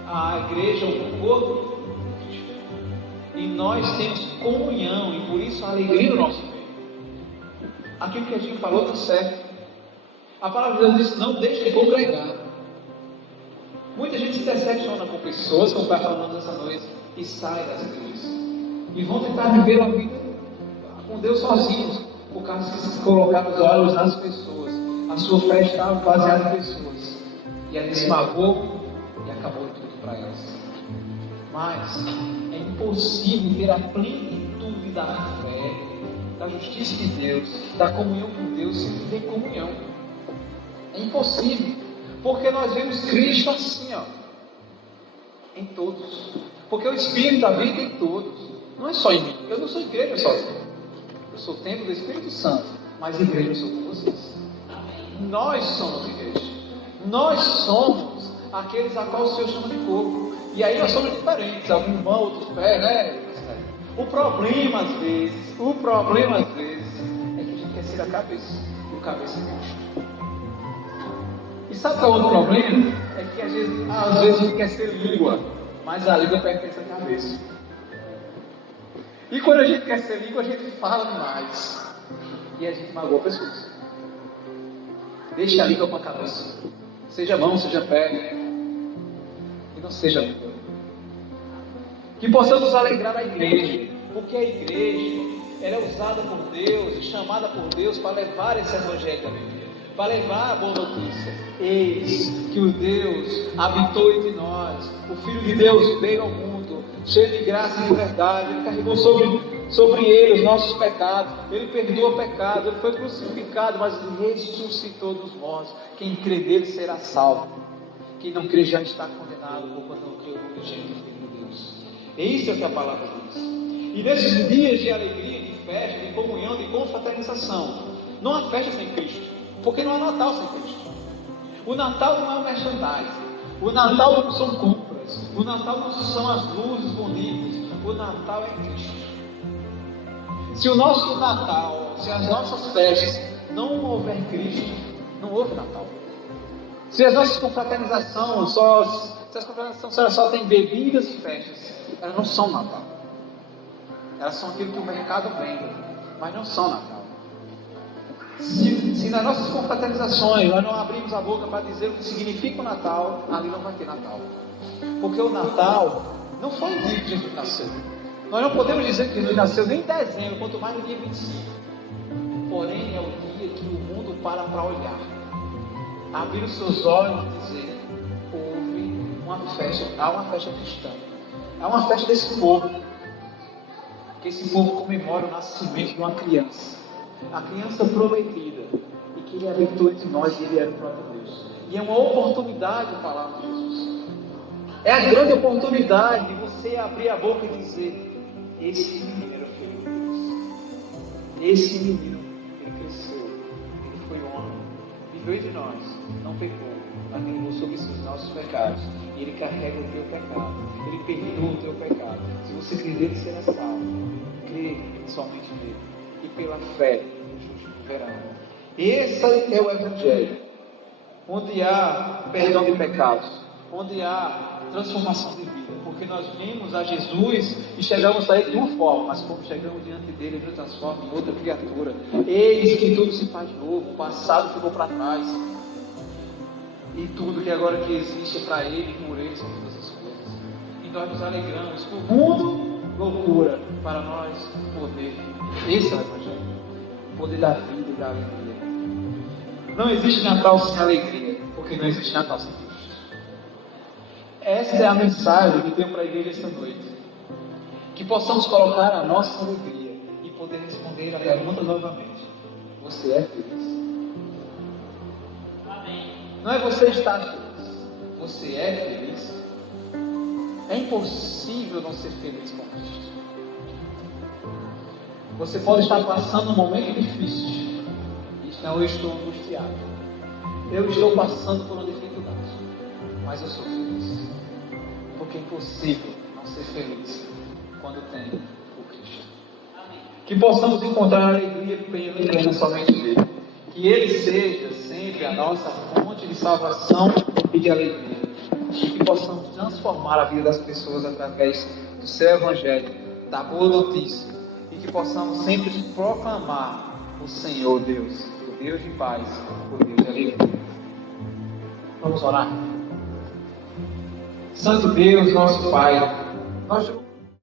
A igreja é o corpo de Cristo. E nós temos comunhão, e por isso a alegria no nosso meio. Aquilo que a gente falou está certo. A palavra de Deus diz: não deixe de congregar. Muita gente se decepciona com pessoas, como está falando essa noite, e sai das igrejas. E vão tentar viver a vida com Deus sozinhos, por causa de se colocar os olhos nas pessoas. A sua fé estava baseada em pessoas. E ela esmagou e acabou tudo para elas. Mas é impossível ter a plenitude da fé, da justiça de Deus, da comunhão com Deus, sem viver comunhão. É impossível. Porque nós vemos Cristo assim, ó, em todos. Porque o Espírito habita em todos. Não é só em mim. Eu não sou igreja sozinho. Eu sou o templo do Espírito Santo. Mas igreja eu sou com vocês. Nós somos igreja. Nós somos aqueles a qual o Senhor chama de corpo. E aí nós somos diferentes. Alguns mão, outros pés, né? O problema às vezes é que a gente quer ser a cabeça. E o cabeça é Cristo. E sabe qual é o outro problema? É que às vezes a gente quer ser língua, mas a língua pertence à cabeça. E quando a gente quer ser língua, a gente fala demais. E a gente magoa pessoas. Deixe a língua com a cabeça. Seja mão, seja pé. E não seja língua. Que possamos alegrar a igreja. Porque a igreja, ela é usada por Deus e chamada por Deus para levar esse evangelho da alegria. Para levar a boa notícia. Eis que o Deus habitou entre nós. O Filho de Deus veio ao mundo, cheio de graça e de verdade. Ele carregou sobre ele os nossos pecados. Ele perdoou o pecado. Ele foi crucificado, mas ele ressuscitou dos mortos. Quem crê nele será salvo. Quem não crê já está condenado, por quando não crê no Filho de Deus. É isso que a palavra diz. E nesses dias de alegria, de festa, de comunhão, de confraternização, não há festa sem Cristo. Porque não há Natal sem Cristo. O Natal não é um merchandising. O Natal não são compras. O Natal não são as luzes bonitas. O Natal é Cristo. Se o nosso Natal, se as nossas festas não houver Cristo, não houve Natal. Se as nossas confraternizações só tem bebidas e festas, elas não são Natal. Elas são aquilo que o mercado vende, mas não são Natal. Se nas nossas confraternizações nós não abrimos a boca para dizer o que significa o Natal, ali não vai ter Natal. Porque o Natal não foi o dia que Jesus nasceu. Nós não podemos dizer que Jesus nasceu nem em dezembro, quanto mais no dia 25. Porém, é o dia que o mundo para olhar. Abrir os seus olhos e dizer: houve uma festa, há uma festa cristã. Há uma festa desse povo. Que esse povo comemora o nascimento de uma criança. A criança prometida. E que ele habitou entre nós e ele era o próprio Deus. E é uma oportunidade falar de Jesus. É a grande oportunidade de você abrir a boca e dizer: esse menino era filho de Deus. Esse menino, ele cresceu. Ele foi homem. Viveu entre nós. Não pecou. Mas levou sobre si os nossos pecados. E ele carrega o teu pecado. Ele perdoa o teu pecado. Se você crer nele, será salvo. Crê somente nele. E pela fé, os verão. Esse é o Evangelho. Onde há perdão de pecados. Onde há transformação de vida. Porque nós vimos a Jesus e chegamos a ele de uma forma. Mas como chegamos diante dele, ele nos transforma em outra criatura. Eis que tudo se faz novo. O passado ficou para trás. E tudo que agora que existe é para ele e por ele são todas as coisas. E nós nos alegramos. O mundo, loucura. Para nós, poder. Esse é o Evangelho. O poder da vida e da alegria. Não existe Natal sem alegria. Porque não existe Natal sem Cristo. Essa é a mensagem que eu tenho para a igreja esta noite. Que possamos colocar a nossa alegria e poder responder a pergunta novamente. Você é feliz? Não é você estar feliz. Você é feliz? É impossível não ser feliz com Cristo. Você pode estar passando um momento difícil. Então eu estou angustiado. Eu estou passando por uma dificuldade. Mas eu sou feliz. Porque é impossível não ser feliz quando tem o Cristo. Que possamos encontrar alegria plena somente nele. Que ele seja sempre a nossa fonte de salvação e de alegria. E que possamos transformar a vida das pessoas através do seu Evangelho, da boa notícia. E que possamos sempre proclamar o Senhor Deus, o Deus de paz, o Deus de alegria. Vamos orar. Santo Deus, nosso Pai, nós